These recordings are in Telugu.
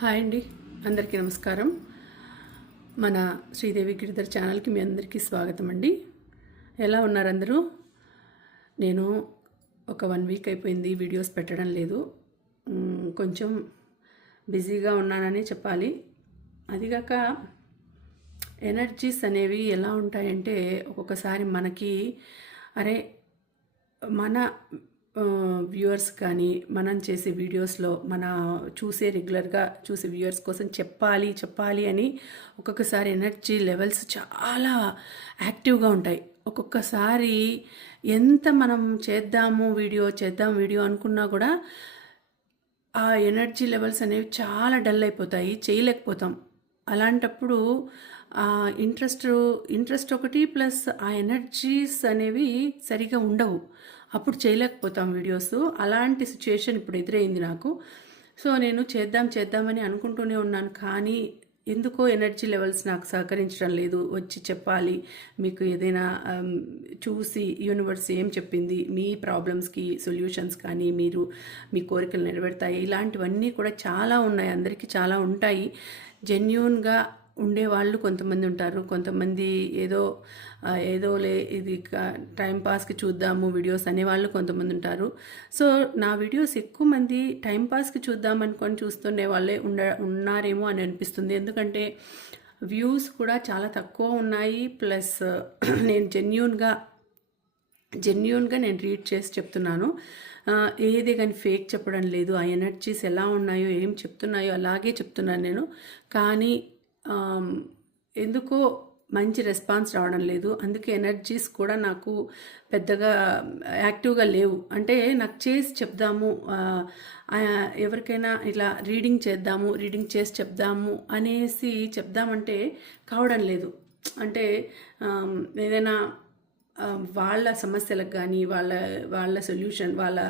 హాయ్ అండి. అందరికీ నమస్కారం. మన శ్రీదేవి గిరిధర్ ఛానల్కి మీ అందరికీ స్వాగతం అండి. ఎలా ఉన్నారు అందరూ? నేను ఒక వన్ వీక్ అయిపోయింది వీడియోస్ పెట్టడం లేదు. కొంచెం బిజీగా ఉన్నానని చెప్పాలి. అదిగాక ఎనర్జీస్ అనేవి ఎలా ఉంటాయంటే ఒక్కొక్కసారి మనకి అరే మన వ్యూవర్స్ కానీ మనం చేసే వీడియోస్లో మన చూసే రెగ్యులర్గా చూసే వ్యూవర్స్ కోసం చెప్పాలి చెప్పాలి అని ఒక్కొక్కసారి ఎనర్జీ లెవెల్స్ చాలా యాక్టివ్గా ఉంటాయి. ఒక్కొక్కసారి ఎంత మనం చేద్దాము వీడియో చేద్దాం వీడియో అనుకున్నా కూడా ఆ ఎనర్జీ లెవెల్స్ అనేవి చాలా డల్ అయిపోతాయి చేయలేకపోతాం. అలాంటప్పుడు ఆ ఇంట్రెస్ట్ ఇంట్రెస్ట్ ఒకటి ప్లస్ ఆ ఎనర్జీస్ అనేవి సరిగా ఉండవు. అప్పుడు చేయలేకపోతాం వీడియోస్ అలాంటి సిచ్యుయేషన్ ఇప్పుడు ఎదురైంది నాకు. సో నేను చేద్దాం చేద్దామని అనుకుంటూనే ఉన్నాను. కానీ ఎందుకో ఎనర్జీ లెవెల్స్ నాకు సహకరించడం లేదు. వచ్చి చెప్పాలి మీకు ఏదైనా చూసి యూనివర్స్ ఏం చెప్పింది మీ ప్రాబ్లమ్స్కి సొల్యూషన్స్ కానీ మీరు మీ కోరికలు నిలబెడతాయి ఇలాంటివన్నీ కూడా చాలా ఉన్నాయి. అందరికీ చాలా ఉంటాయి. జెన్యున్గా ఉండేవాళ్ళు కొంతమంది ఉంటారు. కొంతమంది ఏదో ఏదో ఏదోలే ఇది టైంపాస్కి టైం పాస్కి చూద్దాము వీడియోస్ అనేవాళ్ళు కొంతమంది ఉంటారు. సో నా వీడియోస్ ఎక్కువ మంది టైం పాస్కి చూద్దాం అనుకొని చూస్తుండే వాళ్ళే ఉండ ఉన్నారేమో అని అనిపిస్తుంది. ఎందుకంటే వ్యూస్ కూడా చాలా తక్కువ ఉన్నాయి. ప్లస్ నేను జెన్యున్గా జెన్యున్గా నేను రీడ్ చేసి చెప్తున్నాను. ఏది కానీ ఫేక్ చెప్పడం లేదు. ఆ ఎనర్జీస్ ఎలా ఉన్నాయో ఏం చెప్తున్నాయో అలాగే చెప్తున్నాను నేను. కానీ ఎందుకో మంచి రెస్పాన్స్ రావడం లేదు. అందుకే ఎనర్జీస్ కూడా నాకు పెద్దగా యాక్టివ్గా లేవు. అంటే నాకు చేసి చెప్దాము ఎవరికైనా ఇలా రీడింగ్ చేద్దాము రీడింగ్ చేసి చెప్దాము అనేసి చెప్దామంటే కావడం లేదు. అంటే ఏదైనా వాళ్ళ సమస్యలకు కానీ వాళ్ళ వాళ్ళ సొల్యూషన్ వాళ్ళ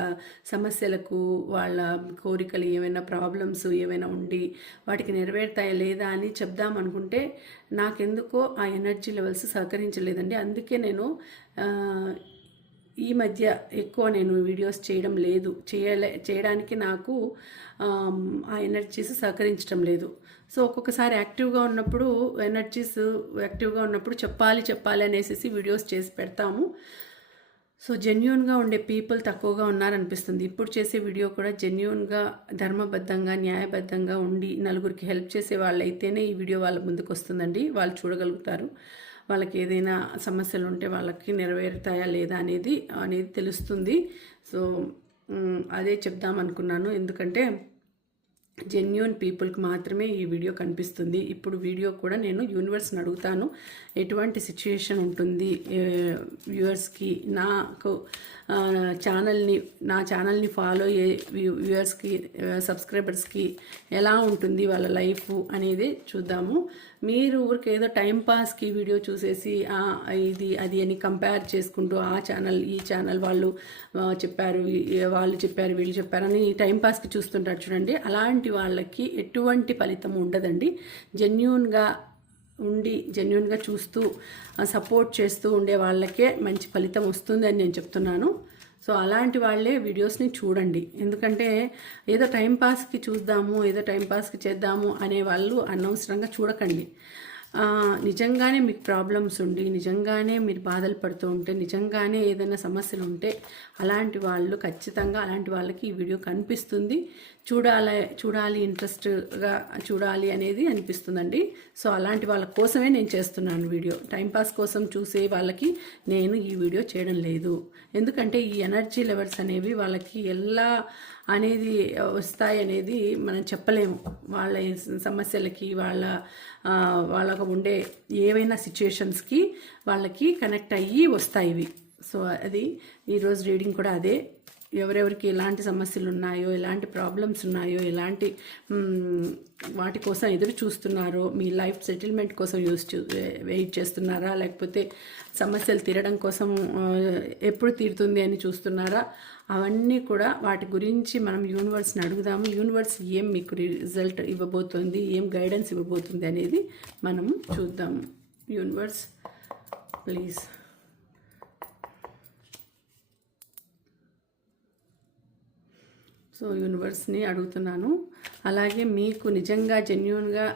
సమస్యలకు వాళ్ళ కోరికలు ఏమైనా ప్రాబ్లమ్స్ ఏమైనా ఉండి వాటికి నెరవేరుతాయా లేదా అని చెప్దాం అనుకుంటే నాకెందుకో ఆ ఎనర్జీ లెవెల్స్ సహకరించలేదండి. అందుకే నేను ఈ మధ్య ఎక్కువ నేను వీడియోస్ చేయడం లేదు. చేయలే చేయడానికి నాకు ఆ ఎనర్జీస్ సహకరించడం లేదు. సో ఒక్కొక్కసారి యాక్టివ్గా ఉన్నప్పుడు ఎనర్జీస్ యాక్టివ్గా ఉన్నప్పుడు చెప్పాలి చెప్పాలి అనేసి వీడియోస్ చేసి పెడతాము. సో జెన్యున్గా ఉండే పీపుల్ తక్కువగా ఉన్నారనిపిస్తుంది. ఇప్పుడు చేసే వీడియో కూడా జెన్యున్గా ధర్మబద్ధంగా న్యాయబద్ధంగా ఉండి నలుగురికి హెల్ప్ చేసే వాళ్ళైతేనే ఈ వీడియో వాళ్ళ ముందుకు వస్తుందండి వాళ్ళు చూడగలుగుతారు. వాళ్ళకి ఏదైనా సమస్యలు ఉంటే వాళ్ళకి నెరవేరుతాయా లేదా అనేది అనేది తెలుస్తుంది. సో అదే చెప్దాం అనుకున్నాను ఎందుకంటే జెన్యున్ పీపుల్కి మాత్రమే ఈ వీడియో కనిపిస్తుంది. ఇప్పుడు వీడియో కూడా నేను యూనివర్స్ని అడుగుతాను. ఎటువంటి సిచ్యుయేషన్ ఉంటుంది వ్యూవర్స్కి నాకు ఛానల్ని నా ఛానల్ని ఫాలో అయ్యే వ్యూవర్స్కి సబ్స్క్రైబర్స్కి ఎలా ఉంటుంది వాళ్ళ లైఫ్ అనేది చూద్దాము. మీరు ఊరికి ఏదో టైంపాస్కి వీడియో చూసేసి ఇది అది అని కంపేర్ చేసుకుంటూ ఆ ఛానల్ ఈ ఛానల్ వాళ్ళు చెప్పారు వాళ్ళు చెప్పారు వీళ్ళు చెప్పారని టైంపాస్కి చూస్తుంటారు చూడండి. అలాంటి వాళ్ళకి ఎటువంటి ఫలితం ఉండదండి. జెన్యున్గా ఉండి జెన్యున్గా చూస్తూ సపోర్ట్ చేస్తూ ఉండే వాళ్ళకే మంచి ఫలితం వస్తుంది అని నేను చెప్తున్నాను. సో అలాంటి వాళ్ళే వీడియోస్ని చూడండి. ఎందుకంటే ఏదో టైంపాస్కి చూద్దాము ఏదో టైంపాస్కి చేద్దాము అనే వాళ్ళు అనవసరంగా చూడకండి. నిజంగానే మీకు ప్రాబ్లమ్స్ ఉండి నిజంగానే మీరు బాధలు పడుతూ ఉంటే నిజంగానే ఏదైనా సమస్యలు ఉంటే అలాంటి వాళ్ళు ఖచ్చితంగా అలాంటి వాళ్ళకి ఈ వీడియో కనిపిస్తుంది. చూడాలి చూడాలి ఇంట్రెస్ట్గా చూడాలి అనేది అనిపిస్తుందండి. సో అలాంటి వాళ్ళ కోసమే నేను చేస్తున్నాను వీడియో టైంపాస్ కోసం చూసే వాళ్ళకి నేను ఈ వీడియో చేయడం లేదు. ఎందుకంటే ఈ ఎనర్జీ లెవెల్స్ అనేవి వాళ్ళకి ఎలా అనేది వస్తాయి అనేది మనం చెప్పలేము. వాళ్ళ సమస్యలకి వాళ్ళ వాళ్ళకు ఉండే ఏవైనా సిచ్యుయేషన్స్కి వాళ్ళకి కనెక్ట్ అయ్యి వస్తాయి ఇవి. సో అది ఈరోజు రీడింగ్ కూడా అదే. ఎవరెవరికి ఎలాంటి సమస్యలు ఉన్నాయో ఎలాంటి ప్రాబ్లమ్స్ ఉన్నాయో ఎలాంటి వాటి కోసం ఎదురు చూస్తున్నారో మీ లైఫ్ సెటిల్మెంట్ కోసం యూస్ వెయిట్ చేస్తున్నారా? లేకపోతే సమస్యలు తీరడం కోసం ఎప్పుడు తీరుతుంది అని చూస్తున్నారా? అవన్నీ కూడా వాటి గురించి మనం యూనివర్స్ని అడుగుదాము. యూనివర్స్ ఏం మీకు రిజల్ట్ ఇవ్వబోతుంది? ఏం గైడెన్స్ ఇవ్వబోతుంది అనేది మనం చూద్దాము యూనివర్స్ ప్లీజ్ సో యూనివర్స్ని అడుగుతున్నాను. అలాగే మీకు నిజంగా జెన్యున్గా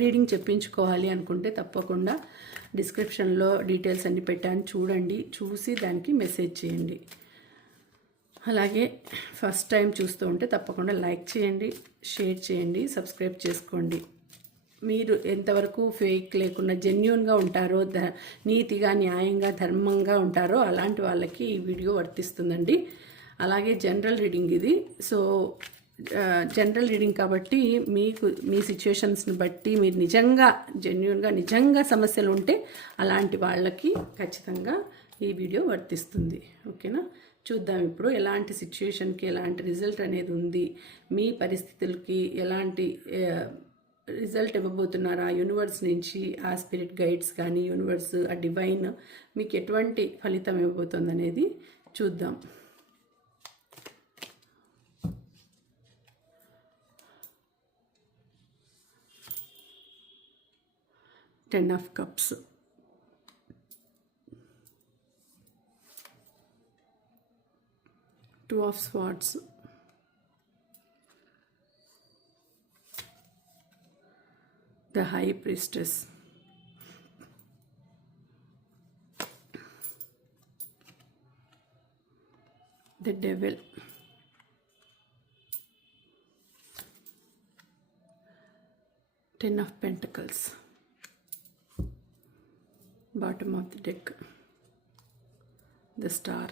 రీడింగ్ చెప్పించుకోవాలి అనుకుంటే తప్పకుండా డిస్క్రిప్షన్లో డీటెయిల్స్ అన్ని పెట్టాను. చూడండి చూసి దానికి మెసేజ్ చేయండి. అలాగే ఫస్ట్ టైం చూస్తూ ఉంటే తప్పకుండా లైక్ చేయండి షేర్ చేయండి సబ్స్క్రైబ్ చేసుకోండి. మీరు ఎంతవరకు ఫేక్ లేకుండా జెన్యున్గా ఉంటారో ద నీతిగా న్యాయంగా ధర్మంగా ఉంటారో అలాంటి వాళ్ళకి ఈ వీడియో వర్తిస్తుందండి. అలాగే జనరల్ రీడింగ్ ఇది. సో జనరల్ రీడింగ్ కాబట్టి మీకు మీ సిచ్యువేషన్స్ని బట్టి మీరు నిజంగా జెన్యున్గా నిజంగా సమస్యలు ఉంటే అలాంటి వాళ్ళకి ఖచ్చితంగా ఈ వీడియో వర్తిస్తుంది. ఓకేనా చూద్దాం ఇప్పుడు ఎలాంటి సిచ్యువేషన్కి ఎలాంటి రిజల్ట్ అనేది ఉంది. మీ పరిస్థితులకి ఎలాంటి రిజల్ట్ ఇవ్వబోతున్నారా? యూనివర్స్ నుంచి ఆ స్పిరిట్ గైడ్స్ కానీ యూనివర్స్ ఆ డివైన్ మీకు ఎటువంటి ఫలితం ఇవ్వబోతుంది అనేది చూద్దాం. 10 of cups. Two of swords. The high priestess. The devil. Ten of pentacles. Bottom of the deck. The star.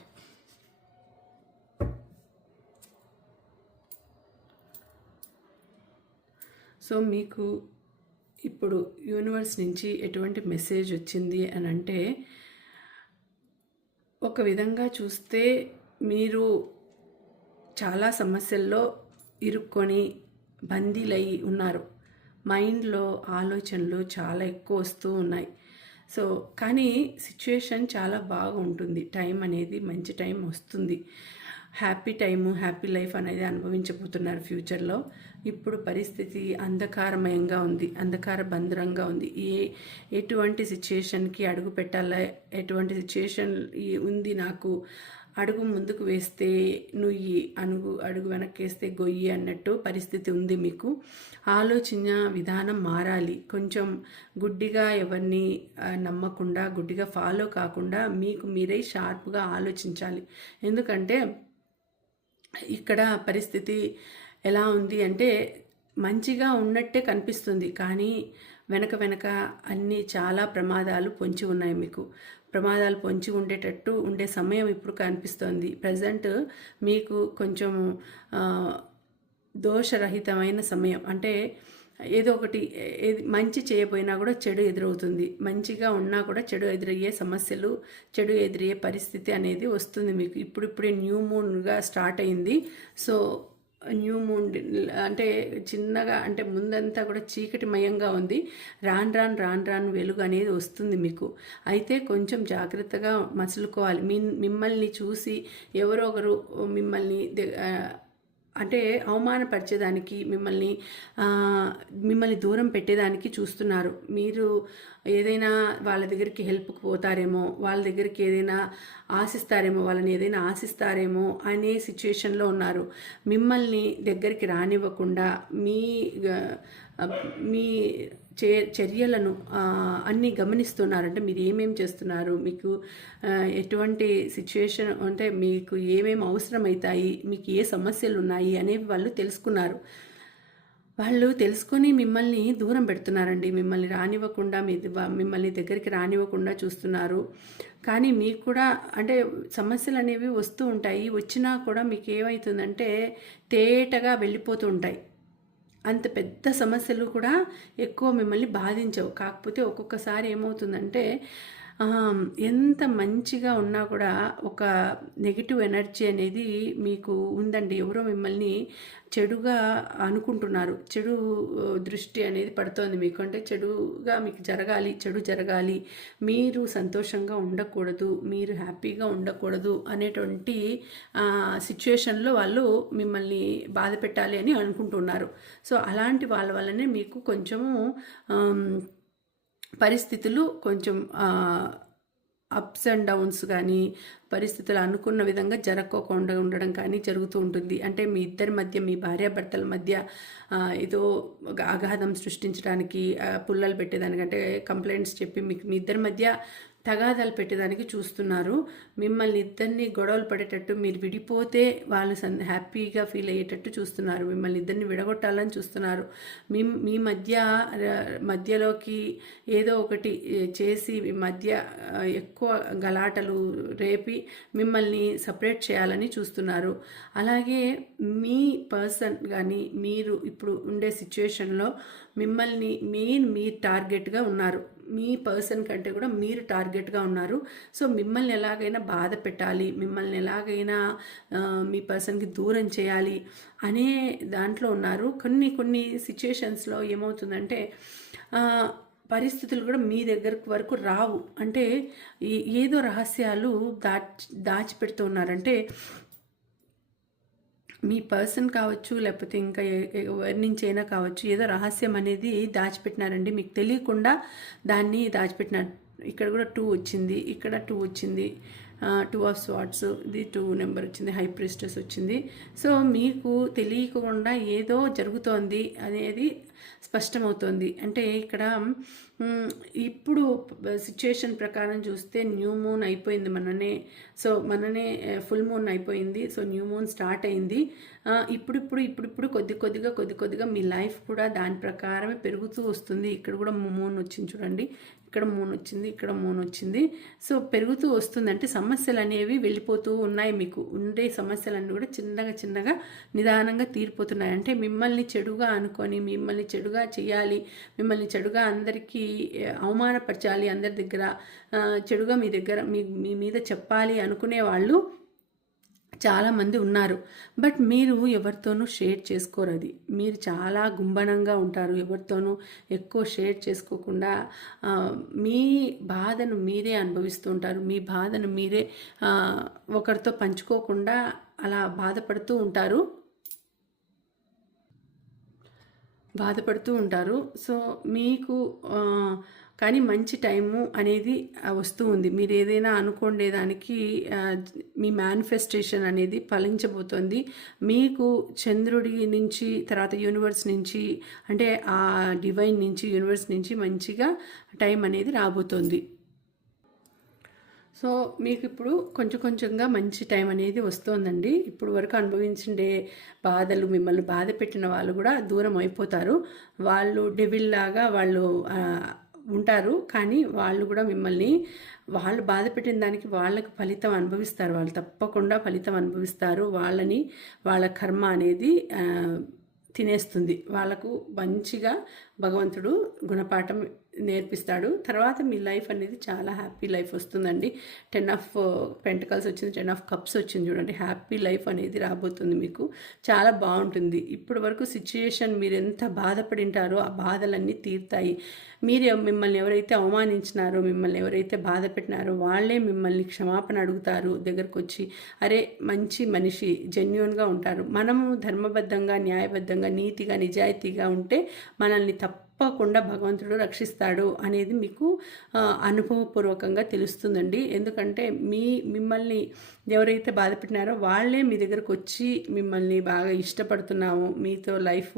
So మీకు ఇప్పుడు యూనివర్స్ నుంచి ఎటువంటి మెసేజ్ వచ్చింది అని అంటే ఒక విధంగా చూస్తే మీరు చాలా సమస్యల్లో ఇరుక్కొని బందీలై ఉన్నారు మైండ్లో ఆలోచనలు చాలా ఎక్కువ వస్తూ ఉన్నాయి సో కానీ సిచ్యుయేషన్ చాలా బాగుంటుంది. టైం అనేది మంచి టైం వస్తుంది. హ్యాపీ టైము హ్యాపీ లైఫ్ అనేది అనుభవించబోతున్నారు ఫ్యూచర్లో. ఇప్పుడు పరిస్థితి అంధకారమయంగా ఉంది. అంధకార బంధరంగా ఉంది. ఏ ఎటువంటి సిచ్యుయేషన్కి అడుగు పెట్టాలా? ఎటువంటి సిచ్యుయేషన్ ఉంది నాకు? అడుగు ముందుకు వేస్తే నుయ్యి అడుగు అడుగు వెనక్కేస్తే గొయ్యి అన్నట్టు పరిస్థితి ఉంది మీకు. ఆలోచన విధానం మారాలి. కొంచెం గుడ్డిగా ఎవరిని నమ్మకుండా గుడ్డిగా ఫాలో కాకుండా మీకు మీరే షార్ప్గా ఆలోచించాలి. ఎందుకంటే ఇక్కడ పరిస్థితి ఎలా ఉంది అంటే మంచిగా ఉన్నట్టే కనిపిస్తుంది. కానీ వెనక వెనక అన్నీ చాలా ప్రమాదాలు పొంచి ఉన్నాయి మీకు. ప్రమాదాలు పొంచి ఉండేటట్టు ఉండే సమయం ఇప్పుడు కనిపిస్తోంది. ప్రజెంట్ మీకు కొంచెం దోషరహితమైన సమయం. అంటే ఏదో ఒకటి ఏది మంచి చేయబోయినా కూడా చెడు ఎదురవుతుంది. మంచిగా ఉన్నా కూడా చెడు ఎదురయ్యే సమస్యలు చెడు ఎదురయ్యే పరిస్థితి అనేది వస్తుంది మీకు. ఇప్పుడిప్పుడే న్యూ మూన్గా స్టార్ట్ అయింది. సో న్యూ మూన్ అంటే చిన్నగా అంటే ముందంతా కూడా చీకటిమయంగా ఉంది. రాన్ రాన్ రాన్ రాను వెలుగు అనేది వస్తుంది మీకు. అయితే కొంచెం జాగ్రత్తగా మసులుకోవాలి. మీ మిమ్మల్ని చూసి ఎవరో ఒకరు మిమ్మల్ని అంటే అవమానపరిచేదానికి మిమ్మల్ని మిమ్మల్ని దూరం పెట్టేదానికి చూస్తున్నారు. మీరు ఏదైనా వాళ్ళ దగ్గరికి హెల్ప్కి పోతారేమో వాళ్ళ దగ్గరికి ఏదైనా ఆశిస్తారేమో వాళ్ళని ఏదైనా ఆశిస్తారేమో అనే సిచ్యుయేషన్లో ఉన్నారు. మిమ్మల్ని దగ్గరికి రానివ్వకుండా మీ మీ చే చర్యలను అన్నీ గమనిస్తున్నారంటే మీరు ఏమేమి చేస్తున్నారు? మీకు ఎటువంటి సిచ్యువేషన్ అంటే మీకు ఏమేమి అవసరమవుతాయి మీకు ఏ సమస్యలు ఉన్నాయి అనేవి వాళ్ళు తెలుసుకున్నారు. వాళ్ళు తెలుసుకొని మిమ్మల్ని దూరం పెడుతున్నారండి. మిమ్మల్ని రానివ్వకుండా మీ మిమ్మల్ని దగ్గరికి రానివ్వకుండా చూస్తున్నారు. కానీ మీకు కూడా అంటే సమస్యలు అనేవి వస్తూ ఉంటాయి. వచ్చినా కూడా మీకు ఏమవుతుందంటే తేటగా వెళ్ళిపోతూ ఉంటాయి. అంత పెద్ద సమస్యలు కూడా ఎక్కువ మిమ్మల్ని బాధించవు. కాకపోతే ఒక్కొక్కసారి ఏమవుతుందంటే ఎంత మంచిగా ఉన్నా కూడా ఒక నెగిటివ్ ఎనర్జీ అనేది మీకు ఉందండి. ఎవరో మిమ్మల్ని చెడుగా అనుకుంటున్నారు. చెడు దృష్టి అనేది పడుతోంది మీకు. అంటే చెడుగా మీకు జరగాలి చెడు జరగాలి మీరు సంతోషంగా ఉండకూడదు మీరు హ్యాపీగా ఉండకూడదు అనేటువంటి సిచ్యువేషన్లో వాళ్ళు మిమ్మల్ని బాధ పెట్టాలి అని అనుకుంటున్నారు. సో అలాంటి వాళ్ళ వల్లనే మీకు కొంచెము పరిస్థితులు కొంచెం అప్స్ అండ్ డౌన్స్ కానీ పరిస్థితులు అనుకున్న విధంగా జరగకోకుండా ఉండడం కానీ జరుగుతూ ఉంటుంది. అంటే మీ ఇద్దరి మధ్య మీ భార్యాభర్తల మధ్య ఏదో అగాధం సృష్టించడానికి పుల్లలు పెట్టేదానికంటే కంప్లైంట్స్ చెప్పి మీకు మీ ఇద్దరి మధ్య తగాదాలు పెట్టేదానికి చూస్తున్నారు. మిమ్మల్ని ఇద్దరిని గొడవలు పడేటట్టు మీరు విడిపోతే వాళ్ళు సన్ హ్యాపీగా ఫీల్ అయ్యేటట్టు చూస్తున్నారు. మిమ్మల్ని ఇద్దరిని విడగొట్టాలని చూస్తున్నారు. మీ మీ మధ్య మధ్యలోకి ఏదో ఒకటి చేసి మీ మధ్య ఎక్కువ గలాటలు రేపి మిమ్మల్ని సపరేట్ చేయాలని చూస్తున్నారు. అలాగే మీ పర్సన్ కానీ మీరు ఇప్పుడు ఉండే సిచ్యువేషన్లో మిమ్మల్ని మెయిన్ మీ టార్గెట్గా ఉన్నారు. మీ పర్సన్ కంటే కూడా మీరు టార్గెట్గా ఉన్నారు. సో మిమ్మల్ని ఎలాగైనా బాధ పెట్టాలి మిమ్మల్ని ఎలాగైనా మీ పర్సన్కి దూరం చేయాలి అనే దాంట్లో ఉన్నారు. కొన్ని కొన్ని సిచ్యుయేషన్స్లో ఏమవుతుందంటే పరిస్థితులు కూడా మీ దగ్గర వరకు రావు. అంటే ఏదో రహస్యాలు దాచి దాచిపెడుతున్నారంటే మీ పర్సన్ కావచ్చు లేకపోతే ఇంకా ఎవరి నుంచి అయినా కావచ్చు ఏదో రహస్యం అనేది దాచిపెట్టినారండి. మీకు తెలియకుండా దాన్ని దాచిపెట్టినారు. ఇక్కడ కూడా టూ వచ్చింది ఇక్కడ టూ వచ్చింది టూ ఆఫ్ స్వాట్స్ ఇది టూ నెంబర్ వచ్చింది హై ప్రిస్టెస్ వచ్చింది. సో మీకు తెలియకుండా ఏదో జరుగుతోంది అనేది స్పష్టమవుతోంది. అంటే ఇక్కడ ఇప్పుడు సిచ్యుయేషన్ ప్రకారం చూస్తే న్యూ మూన్ అయిపోయింది మననే. సో మననే ఫుల్ మూన్ అయిపోయింది. సో న్యూ మూన్ స్టార్ట్ అయింది. ఇప్పుడిప్పుడు ఇప్పుడిప్పుడు కొద్ది కొద్దిగా కొద్ది కొద్దిగా మీ లైఫ్ కూడా దాని ప్రకారమే పెరుగుతూ వస్తుంది. ఇక్కడ కూడా మూన్ వచ్చింది చూడండి. ఇక్కడ మూన్ వచ్చింది ఇక్కడ మూన్ వచ్చింది. సో పెరుగుతూ వస్తుంది. అంటే సమస్యలు అనేవి వెళ్ళిపోతూ ఉన్నాయి మీకు. ఉండే సమస్యలన్నీ కూడా చిన్నగా చిన్నగా నిదానంగా తీరిపోతున్నాయి. అంటే మిమ్మల్ని చెడుగా అనుకొని మిమ్మల్ని చెడుగా చేయాలి మిమ్మల్ని చెడుగా అందరికీ అవమానపరచాలి అందరి దగ్గర చెడుగా మీ దగ్గర మీ మీ మీద చెప్పాలి అనుకునే వాళ్ళు చాలామంది ఉన్నారు. బట్ మీరు ఎవరితోనూ షేర్ చేసుకోరు అది. మీరు చాలా గుంబనంగా ఉంటారు. ఎవరితోనూ ఎక్కువ షేర్ చేసుకోకుండా మీ బాధను మీరే అనుభవిస్తూ ఉంటారు. మీ బాధను మీరే ఒకరితో పంచుకోకుండా అలా బాధపడుతూ ఉంటారు. బాధపడుతూ ఉంటారు. సో మీకు కానీ మంచి టైము అనేది వస్తూ ఉంది. మీరు ఏదైనా అనుకోండేదానికి దానికి మీ మేనిఫెస్టేషన్ అనేది ఫలించబోతోంది. మీకు చంద్రుడి నుంచి తర్వాత యూనివర్స్ నుంచి అంటే ఆ డివైన్ నుంచి యూనివర్స్ నుంచి మంచిగా టైం అనేది రాబోతోంది. సో మీకు ఇప్పుడు కొంచెం కొంచెంగా మంచి టైం అనేది వస్తోందండి. ఇప్పుడు వరకు అనుభవించిండే బాధలు మిమ్మల్ని బాధ పెట్టిన వాళ్ళు కూడా దూరం అయిపోతారు. వాళ్ళు డెవిల్ లాగా వాళ్ళు ఉంటారు. కానీ వాళ్ళు కూడా మిమ్మల్ని వాళ్ళు బాధ పెట్టిన దానికి వాళ్ళకి ఫలితం అనుభవిస్తారు. వాళ్ళు తప్పకుండా ఫలితం అనుభవిస్తారు. వాళ్ళని వాళ్ళ కర్మ అనేది తినేస్తుంది. వాళ్ళకు మంచిగా భగవంతుడు గుణపాఠం నేర్పిస్తాడు. తర్వాత మీ లైఫ్ అనేది చాలా హ్యాపీ లైఫ్ వస్తుందండి. టెన్ ఆఫ్ పెంటకల్స్ వచ్చింది టెన్ ఆఫ్ కప్స్ వచ్చింది చూడండి. హ్యాపీ లైఫ్ అనేది రాబోతుంది మీకు. చాలా బాగుంటుంది. ఇప్పటి వరకు సిచ్యుయేషన్ మీరు ఎంత బాధపడి ఉంటారో ఆ బాధలన్నీ తీరుతాయి. మీరు మిమ్మల్ని ఎవరైతే అవమానించినారో మిమ్మల్ని ఎవరైతే బాధ పెట్టినారో వాళ్ళే మిమ్మల్ని క్షమాపణ అడుగుతారు దగ్గరకు వచ్చి అరే మంచి మనిషి జెన్యున్గా ఉంటారు. మనము ధర్మబద్ధంగా న్యాయబద్ధంగా నీతిగా నిజాయితీగా ఉంటే మనల్ని తప్పకుండా భగవంతుడు రక్షిస్తాడు అనేది మీకు అనుభవపూర్వకంగా తెలుస్తుందండి. ఎందుకంటే మీ మిమ్మల్ని ఎవరైతే బాధపెట్టినారో వాళ్ళే మీ దగ్గరకు వచ్చి మిమ్మల్ని బాగా ఇష్టపడుతున్నాము. మీతో లైఫ్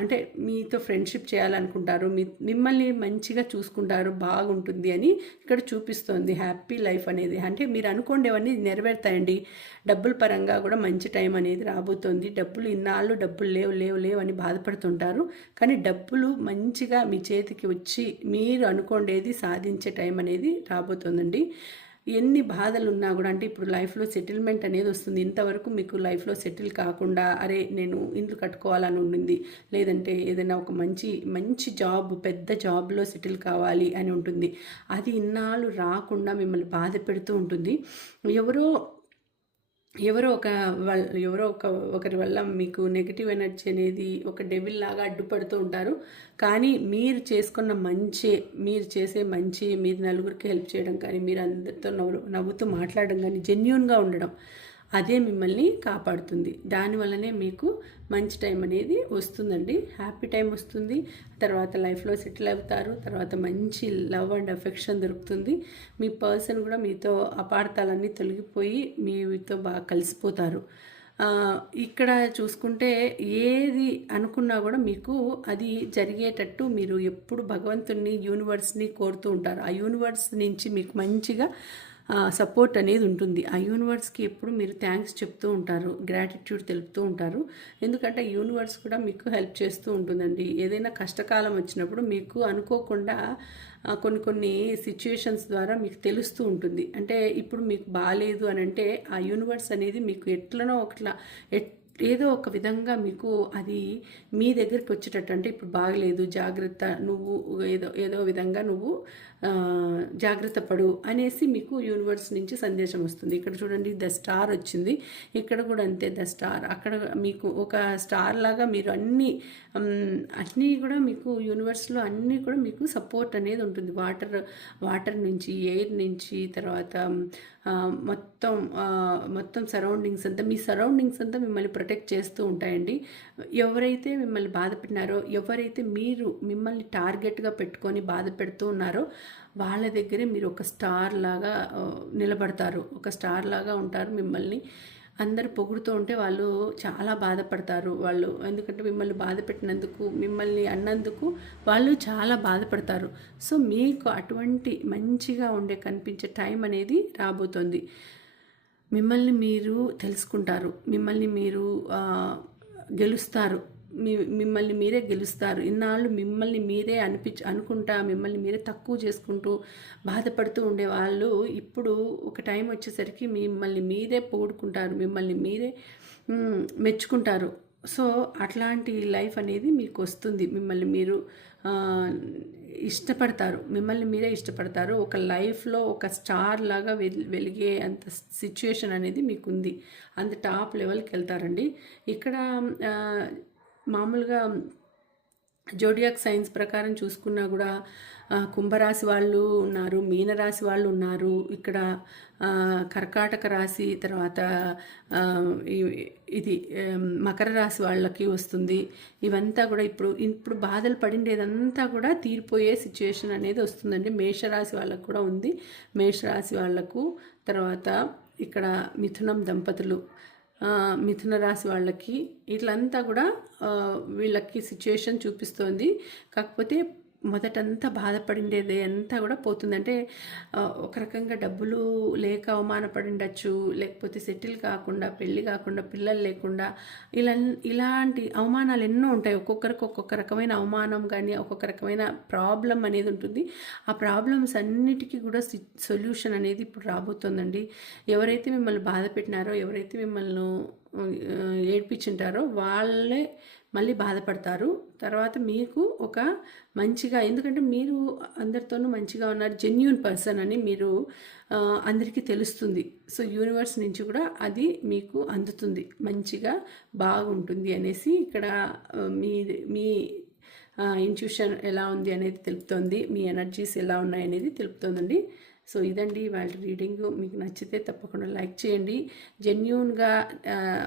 అంటే మీతో ఫ్రెండ్షిప్ చేయాలనుకుంటారు. మీ మిమ్మల్ని మంచిగా చూసుకుంటారు బాగుంటుంది అని ఇక్కడ చూపిస్తోంది. హ్యాపీ లైఫ్ అనేది. అంటే మీరు అనుకోండేవన్నీ నెరవేరుతాయండి. డబ్బుల పరంగా కూడా మంచి టైం అనేది రాబోతోంది. డబ్బులు ఇన్నాళ్ళు డబ్బులు లేవు లేవు లేవు అని బాధపడుతుంటారు. కానీ డబ్బులు మంచిగా మీ చేతికి వచ్చి మీరు అనుకోండేది సాధించే టైం అనేది రాబోతోందండి. ఎన్ని బాధలు ఉన్నా కూడా అంటే ఇప్పుడు లైఫ్లో సెటిల్మెంట్ అనేది వస్తుంది. ఇంతవరకు మీకు లైఫ్లో సెటిల్ కాకుండా అరే నేను ఇల్లు కట్టుకోవాలని ఉండింది. లేదంటే ఏదైనా ఒక మంచి మంచి జాబ్ పెద్ద జాబ్లో సెటిల్ కావాలి అని ఉంటుంది. అది ఇన్నాళ్ళు రాకుండా మిమ్మల్ని బాధ పెడుతూ ఉంటుంది. ఎవరో ఎవరో ఒక వాళ్ళ ఎవరో ఒక ఒకరి వల్ల మీకు నెగిటివ్ ఎనర్జీ అనేది ఒక డెవిల్ లాగా అడ్డుపడుతూ ఉంటారు. కానీ మీరు చేసుకున్న మంచి మీరు చేసే మంచి మీరు నలుగురికి హెల్ప్ చేయడం కానీ మీరు అందరితో నవ్వు నవ్వుతూ మాట్లాడడం కానీ జెన్యున్గా ఉండడం అదే మిమ్మల్ని కాపాడుతుంది. దానివల్లనే మీకు మంచి టైం అనేది వస్తుందండి. హ్యాపీ టైం వస్తుంది. తర్వాత లైఫ్లో సెటిల్ అవుతారు. తర్వాత మంచి లవ్ అండ్ అఫెక్షన్ దొరుకుతుంది. మీ పర్సన్ కూడా మీతో అపార్థాలన్నీ తొలగిపోయి మీతో బాగా కలిసిపోతారు. ఇక్కడ చూసుకుంటే ఏది అనుకున్నా కూడా మీకు అది జరిగేటట్టు మీరు ఎప్పుడు భగవంతుణ్ణి యూనివర్స్ని కోరుతూ ఉంటారు. ఆ యూనివర్స్ నుంచి మీకు మంచిగా సపోర్ట్ అనేది ఉంటుంది. ఆ యూనివర్స్కి ఎప్పుడు మీరు థ్యాంక్స్ చెప్తూ ఉంటారు గ్రాటిట్యూడ్ తెలుపుతూ ఉంటారు. ఎందుకంటే యూనివర్స్ కూడా మీకు హెల్ప్ చేస్తూ ఉంటుందండి. ఏదైనా కష్టకాలం వచ్చినప్పుడు మీకు అనుకోకుండా కొన్ని కొన్ని సిచ్యుయేషన్స్ ద్వారా మీకు తెలుస్తూ ఉంటుంది. అంటే ఇప్పుడు మీకు బాగాలేదు అని అంటే ఆ యూనివర్స్ అనేది మీకు ఎట్లనో ఒకట్లా ఎట్ ఏదో ఒక విధంగా మీకు అది మీ దగ్గరికి వచ్చేటట్టు అంటే ఇప్పుడు బాగలేదు జాగ్రత్త నువ్వు ఏదో ఏదో విధంగా నువ్వు జాగ్రత్త పడు అనేసి మీకు యూనివర్స్ నుంచి సందేశం వస్తుంది. ఇక్కడ చూడండి ద స్టార్ వచ్చింది. ఇక్కడ కూడా అంతే ద స్టార్ అక్కడ మీకు ఒక స్టార్ లాగా మీరు అన్నీ అన్నీ కూడా మీకు యూనివర్స్లో అన్నీ కూడా మీకు సపోర్ట్ అనేది ఉంటుంది. వాటర్ వాటర్ నుంచి ఎయిర్ నుంచి తర్వాత మొత్తం మొత్తం సరౌండింగ్స్ అంతా మీ సరౌండింగ్స్ అంతా మిమ్మల్ని ప్రొటెక్ట్ చేస్తూ ఉంటాయండి. ఎవరైతే మిమ్మల్ని బాధ పెట్టినారో ఎవరైతే మీరు మిమ్మల్ని టార్గెట్గా పెట్టుకొని బాధ పెడుతూ ఉన్నారో వాళ్ళ దగ్గరే మీరు ఒక స్టార్ లాగా నిలబడతారు. ఒక స్టార్ లాగా ఉంటారు మిమ్మల్ని. అందరు పొగుడుతూ ఉంటే వాళ్ళు చాలా బాధపడతారు వాళ్ళు. ఎందుకంటే మిమ్మల్ని బాధ పెట్టినందుకు మిమ్మల్ని అన్నందుకు వాళ్ళు చాలా బాధపడతారు. సో మీకు అటువంటి మంచిగా ఉండే కనిపించే టైం అనేది రాబోతోంది. మిమ్మల్ని మీరు తెలుసుకుంటారు. మిమ్మల్ని మీరు గెలుస్తారు. మీ మిమ్మల్ని మీరే గెలుస్తారు. ఇన్నాళ్ళు మిమ్మల్ని మీరే అనిపించ అనుకుంటా మిమ్మల్ని మీరే తక్కువ చేసుకుంటూ బాధపడుతూ ఉండేవాళ్ళు. ఇప్పుడు ఒక టైం వచ్చేసరికి మిమ్మల్ని మీరే పోడుకుంటారు మిమ్మల్ని మీరే మెచ్చుకుంటారు. సో అట్లాంటి లైఫ్ అనేది మీకు వస్తుంది. మిమ్మల్ని మీరు ఇష్టపడతారు మిమ్మల్ని మీరే ఇష్టపడతారు. ఒక లైఫ్లో ఒక స్టార్ లాగా వెలిగే అంత సిచ్యుయేషన్ అనేది మీకు ఉంది అంత టాప్ లెవెల్కి వెళ్తారండి. ఇక్కడ మామూలుగా జోడియాక్ సైన్స్ ప్రకారం చూసుకున్నా కూడా కుంభరాశి వాళ్ళు ఉన్నారు మీనరాశి వాళ్ళు ఉన్నారు. ఇక్కడ కర్కాటక రాశి తర్వాత ఇది మకర రాశి వాళ్ళకి వస్తుంది. ఇవంతా కూడా ఇప్పుడు ఇప్పుడు బాధలు పడిండేదంతా కూడా తీరిపోయే సిచ్యువేషన్ అనేది వస్తుందండి. మేషరాశి వాళ్ళకు కూడా ఉంది. మేషరాశి వాళ్ళకు తర్వాత ఇక్కడ మిథునం దంపతులు మిథున రాశి వాళ్ళకి ఇట్లంతా కూడా వీళ్ళకి సిచ్యుయేషన్ చూపిస్తోంది. కాకపోతే మొదటంతా బాధపడిండేది అంతా కూడా పోతుందంటే ఒక రకంగా డబ్బులు లేక అవమానపడిండొచ్చు లేకపోతే సెటిల్ కాకుండా పెళ్ళి కాకుండా పిల్లలు లేకుండా ఇలా ఇలాంటి అవమానాలు ఎన్నో ఉంటాయి. ఒక్కొక్కరికి ఒక్కొక్క రకమైన అవమానం కానీ ఒక్కొక్క రకమైన ప్రాబ్లం అనేది ఉంటుంది. ఆ ప్రాబ్లమ్స్ అన్నిటికీ కూడా సొల్యూషన్ అనేది ఇప్పుడు రాబోతుందండి. ఎవరైతే మిమ్మల్ని బాధ పెట్టినారో ఎవరైతే మిమ్మల్ని ఏడ్పించుంటారో వాళ్ళే మళ్ళీ బాధపడతారు. తర్వాత మీకు ఒక మంచిగా ఎందుకంటే మీరు అందరితోనూ మంచిగా ఉన్నారు జెన్యున్ పర్సన్ అని మీరు అందరికీ తెలుస్తుంది. సో యూనివర్స్ నుంచి కూడా అది మీకు అందుతుంది. మంచిగా బాగుంటుంది అనేసి ఇక్కడ మీ మీ ఇంట్యూషన్ ఎలా ఉంది అనేది తెలుపుతోంది. మీ ఎనర్జీస్ ఎలా ఉన్నాయి అనేది తెలుపుతోందండి. సో ఇదండి వాళ్ళ రీడింగ్. మీకు నచ్చితే తప్పకుండా లైక్ చేయండి. జెన్యున్గా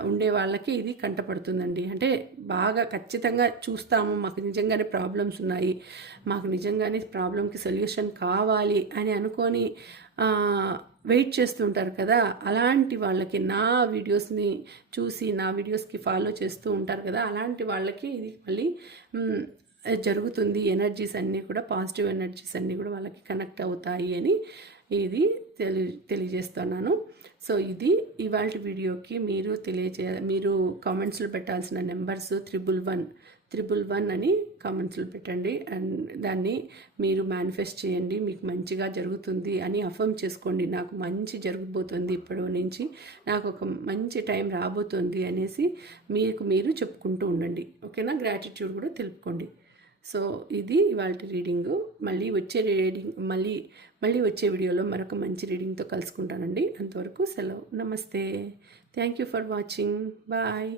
ఉండే వాళ్ళకి ఇది కంటపడుతుందండి. అంటే బాగా ఖచ్చితంగా చూస్తాము. మాకు నిజంగానే ప్రాబ్లమ్స్ ఉన్నాయి. మాకు నిజంగానే ప్రాబ్లంకి సొల్యూషన్ కావాలి అని అనుకొని వెయిట్ చేస్తుంటారు కదా. అలాంటి వాళ్ళకి నా వీడియోస్ని చూసి నా వీడియోస్కి ఫాలో చేస్తూ ఉంటారు కదా. అలాంటి వాళ్ళకి ఇది మళ్ళీ జరుగుతుంది. ఎనర్జీస్ అన్నీ కూడా పాజిటివ్ ఎనర్జీస్ అన్నీ కూడా వాళ్ళకి కనెక్ట్ అవుతాయి అని ఇది తెలి తెలియజేస్తున్నాను. సో ఇది ఇవాళ వీడియోకి మీరు తెలియజే మీరు కామెంట్స్లో పెట్టాల్సిన numbers triple one triple one అని కామెంట్స్లో పెట్టండి. అండ్ దాన్ని మీరు మేనిఫెస్ట్ చేయండి. మీకు మంచిగా జరుగుతుంది అని అఫర్మ్ చేసుకోండి. నాకు మంచి జరగబోతుంది ఇప్పటి నుంచి. నాకు ఒక మంచి టైం రాబోతుంది అనేసి మీకు మీరు చెప్పుకుంటూ ఉండండి. ఓకేనా? గ్రాటిట్యూడ్ కూడా తెలుపుకోండి. సో ఇది ఇవాళ రీడింగు. మళ్ళీ వచ్చే రీడింగ్ మళ్ళీ మళ్ళీ వచ్చే వీడియోలో మరొక మంచి రీడింగ్తో కలుసుకుంటానండి. అంతవరకు సెలవు. నమస్తే. Thank you for watching. Bye.